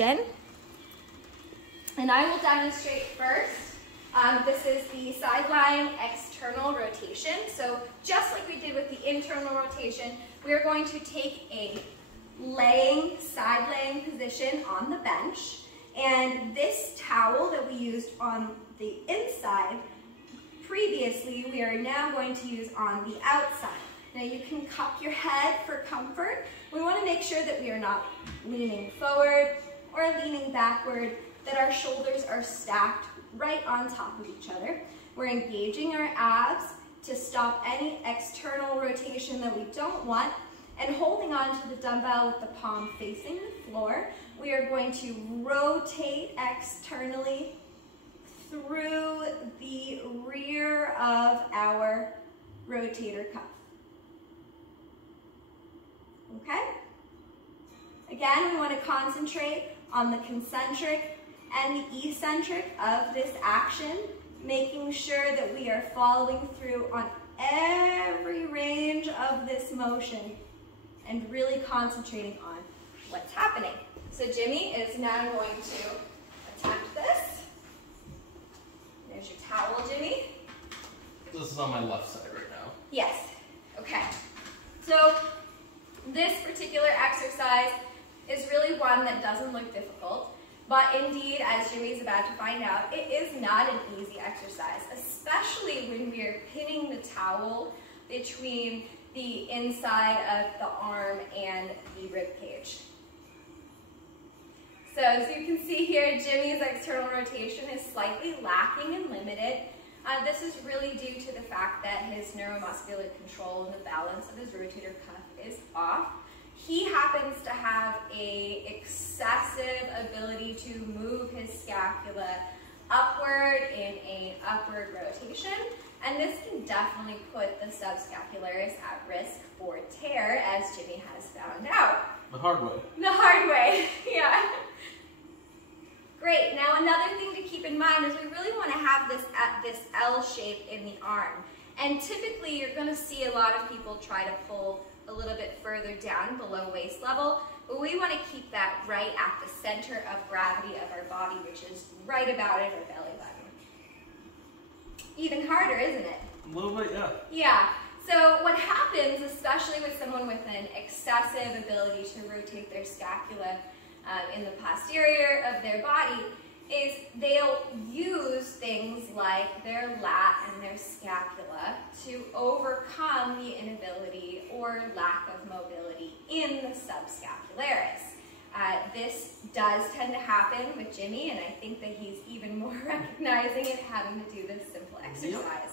And I will demonstrate first. This is the sideline external rotation. So just like we did with the internal rotation, we are going to take a side laying position on the bench. And this towel that we used on the inside previously, we are now going to use on the outside. Now you can cup your head for comfort. We want to make sure that we are not leaning forward or leaning backward, that our shoulders are stacked right on top of each other. We're engaging our abs to stop any external rotation that we don't want, and holding on to the dumbbell with the palm facing the floor. We are going to rotate externally through the rear of our rotator cuff. Okay? Again, we want to concentrate on the concentric and the eccentric of this action, making sure that we are following through on every range of this motion and really concentrating on what's happening. So Jimmy is now going to attempt this. There's your towel, Jimmy. This is on my left side right now. Yes. Okay. So this particular exercise is really one that doesn't look difficult, but indeed, as Jimmy's about to find out, it is not an easy exercise, especially when we are pinning the towel between the inside of the arm and the rib cage. So as you can see here, Jimmy's external rotation is slightly lacking and limited. This is really due to the fact that his neuromuscular control and the balance of his rotator cuff is off. He happens to have an excessive ability to move his scapula upward in an upward rotation, and this can definitely put the subscapularis at risk for tear, as Jimmy has found out. The hard way. The hard way, yeah. Great, now another thing to keep in mind is we really want to have this L shape in the arm. And typically you're going to see a lot of people try to pull a little bit further down below waist level, but we want to keep that right at the center of gravity of our body, which is right about at our belly button. Even harder, isn't it? A little bit, yeah. Yeah. So what happens, especially with someone with an excessive ability to rotate their scapula in the posterior of their body, is they'll use things like their lat and their scapula to overcome the inability or lack of mobility in the subscapularis. This does tend to happen with Jimmy, and I think that he's even more recognizing it having to do this simple exercise. Yep.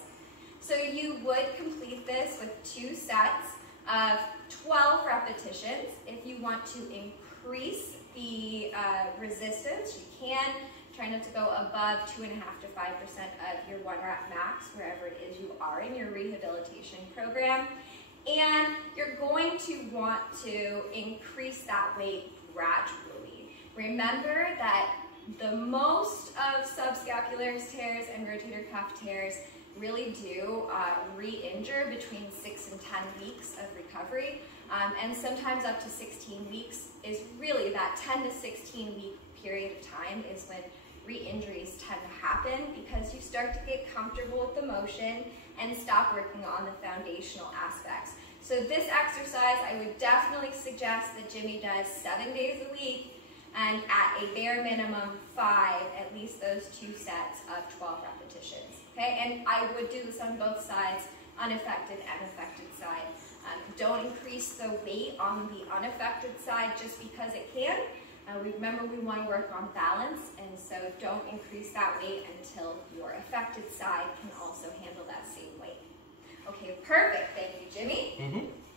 So you would complete this with 2 sets of 12 repetitions. If you want to increase the resistance, you can. Try not to go above 2.5% to 5% of your 1 rep max, wherever it is you are in your rehabilitation program. And you're going to want to increase that weight gradually. Remember that the most of subscapularis tears and rotator cuff tears really do re-injure between 6 and 10 weeks of recovery. And sometimes up to 16 weeks is really that 10 to 16 week period of time is when re-injuries tend to happen, because you start to get comfortable with the motion and stop working on the foundational aspects. So this exercise, I would definitely suggest that Jimmy does 7 days a week, and at a bare minimum 5, at least those 2 sets of 12 repetitions. Okay, and I would do this on both sides, unaffected and affected side. Don't increase the weight on the unaffected side just because it can. Remember, we want to work on balance, and so don't increase that weight until your affected side can also handle that same weight. Okay, perfect. Thank you, Jimmy.